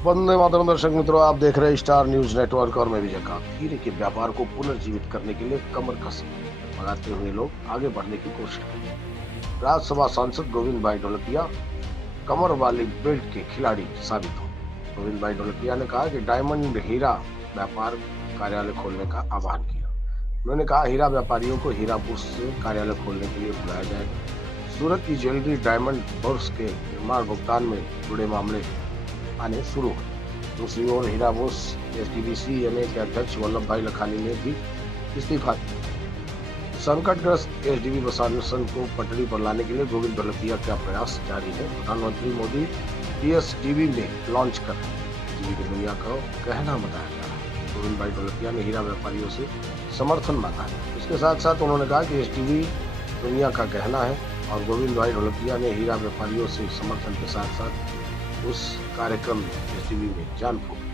वंदे मातरम। दर्शक मित्रों, आप देख रहे हैं स्टार न्यूज नेटवर्क और मैं विजयकांत। हीरे के व्यापार को पुनर्जीवित करने के लिए कमर कस लगाते हुए लोग आगे बढ़ने की कोशिश करें। राज्यसभा सांसद गोविंद भाई ढोलकिया कमर वाली बेल्ट के खिलाड़ी साबित हो। गोविंद भाई ढोलकिया ने कहा कि डायमंड हीरा व्यापार कार्यालय खोलने का आह्वान किया। उन्होंने कहा, हीरा व्यापारियों को हीरापुर से कार्यालय खोलने के लिए बुलाया जाएगा। सूरत की ज्वेलरी डायमंड बोर्स के निर्माण भुगतान में जुड़े मामले आने शुरू हुए। दूसरी ओर हीराबोस एसडीबीसी के अध्यक्ष वल्लभ भाई लखानी ने भी इस्तीफा दिया। संकटग्रस्त एसडीबी प्रशासन को पटरी पर लाने के लिए गोविंद ढोलकिया का प्रयास जारी है। प्रधानमंत्री मोदी पीएसडीबी में लॉन्च कर एसडीबी की दुनिया को कहना बताया जा रहा है। गोविंद भाई ढोलकिया ने हीरा व्यापारियों से समर्थन मांगा है। इसके साथ साथ उन्होंने कहा कि एसडीबी दुनिया का कहना है और गोविंद भाई ढोलकिया ने हीरा व्यापारियों से समर्थन के साथ साथ उस कार्यक्रम में एसडीबी में जान फूंकी।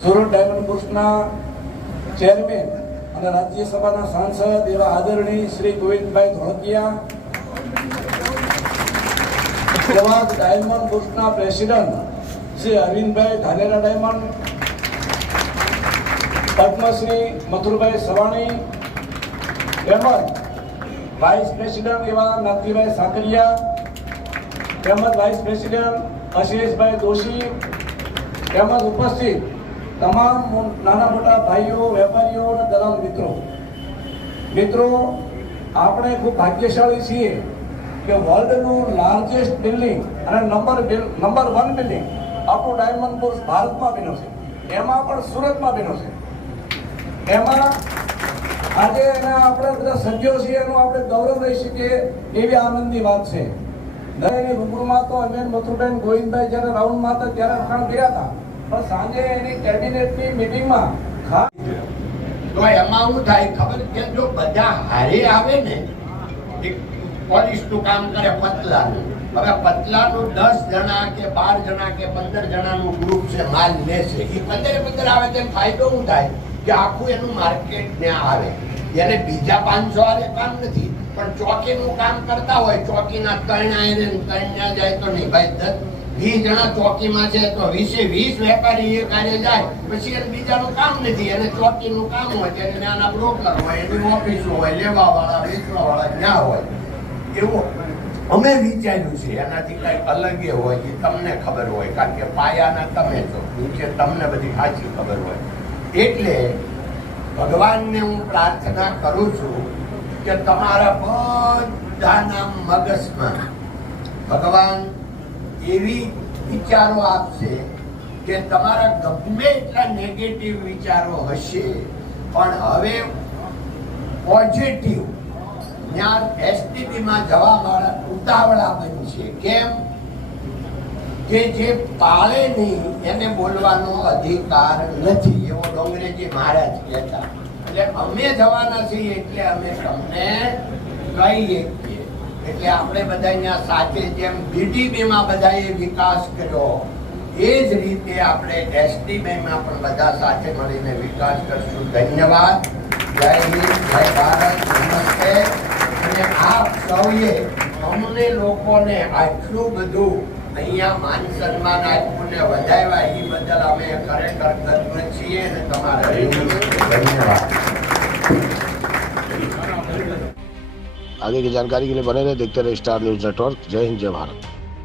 સુરત ડાયમંડ બોર્સના ચેરમેન અને રાજ્યસભાના સાંસદ એવા આદરણીય શ્રી ગોવિંદભાઈ ધોળકિયા, એવા ડાયમંડ બોર્સના પ્રેસિડેન્ટ શ્રી અરવિંદભાઈ ધાનેરા ડાયમંડ, પદ્મશ્રી મથુરભાઈ સવાણી, તેમજ વાઇસ પ્રેસિડેન્ટ એવા નાથીભાઈ સાકરિયા, તેમજ વાઇસ પ્રેસિડેન્ટ અશિલેષભાઈ દોશી, તેમજ ઉપસ્થિત તમામ નાના મોટા ભાઈઓ, વેપારીઓ અને દલાલ મિત્રો, આપણે ખૂબ ભાગ્યશાળી છીએ કે વર્લ્ડનું લાર્જેસ્ટ બિલ્ડિંગ અને નંબર 1 બિલ્ડિંગ આપણું ડાયમંડ બોર્સ ભારતમાં બન્યો છે, એમાં પણ સુરતમાં બન્યો છે। એમાં આજે એના આપણે બધા સભ્યો છીએ, એનું આપણે ગૌરવ લઈ શકીએ એવી આનંદની વાત છે। દરેકની રૂબરૂમાં તો અમે મથુરબેન ગોવિંદભાઈ જ્યારે રાઉન્ડમાં હતા ત્યારે વખાણ કર્યા હતા, પણ સાંજે એની કેબિનેટની મીટિંગમાં તો એમાં શું થાય ખબર કે જો બધા હારે આવે ને, એક પોલીસનું કામ કરે પતલાનું, હવે પતલાનું 10 જણા કે 12 જણા કે 15 જણાનું ગ્રુપ છે, માલ લેશે, એ 15 આવે તેમ ફાયદો શું થાય કે આખું એનું માર્કેટ ને આવે, એને બીજા 500 વાળે કામ નથી, પણ ચોકીનું કામ કરતા હોય, ચોકીના 3 આયરે 3 ના જાય તો નહીં ભાઈ, 20 જણા ચોકીમાં છે તો 20 વેપારી એ કાર્ય જાય, પછી એને બીજાનું કામ નથી, એને ચોકીનું કામ હોય, તેને નાના બ્રોકર હોય, એની ઓફિસો હોય, લેવા વાળા વેચવા વાળા ત્યાં હોય, એવું અમે વિચાર્યું છે। એનાથી કઈ અલગ હોય એ તમને ખબર હોય, કારણ કે પાયાના તમે છો, નીચે તમને બધી સાચી ખબર હોય। એટલે ભગવાનને હું પ્રાર્થના કરું છું કે તમારા બધાના મગજમાં ભગવાન એવી વિચારો આપશે કે તમારા ગમે એટલા નેગેટિવ વિચારો હશે પણ હવે પોઝિટિવ જ્ઞાન એસટીબીમાં જવા વાળા ઉતાવળા બનશે। કેમ કે જે પાળે નહીં એને બોલવાનો અધિકાર નથી, એવો ડોંગરેજી મહારાજ કહેતા। એટલે અમે જવાના છીએ એટલે અમે તમને કહીએ છીએ, એટલે આપણે બધા અહીંયા સાથે જેમ બીડીબીમાં બધાએ વિકાસ કર્યો એ જ રીતે આપણે એસટીબીમાં પણ બધા સાથે મળીને વિકાસ કરશું। ધન્યવાદ। જય હિન્દ, જય ભારત, નમસ્તે। અને આપ સૌએ અમને લોકોને આટલું બધું અહીંયા માન સન્માન આપ્યું ને વધાવ્યા એ બદલ અમે ખરેખર કૃતજ્ઞ છીએ અને તમારા ધન્યવાદ। आगे की जानकारी के लिए बने रहे, देखते रहे स्टार न्यूज नेटवर्क। जय हिंद, जय भारत।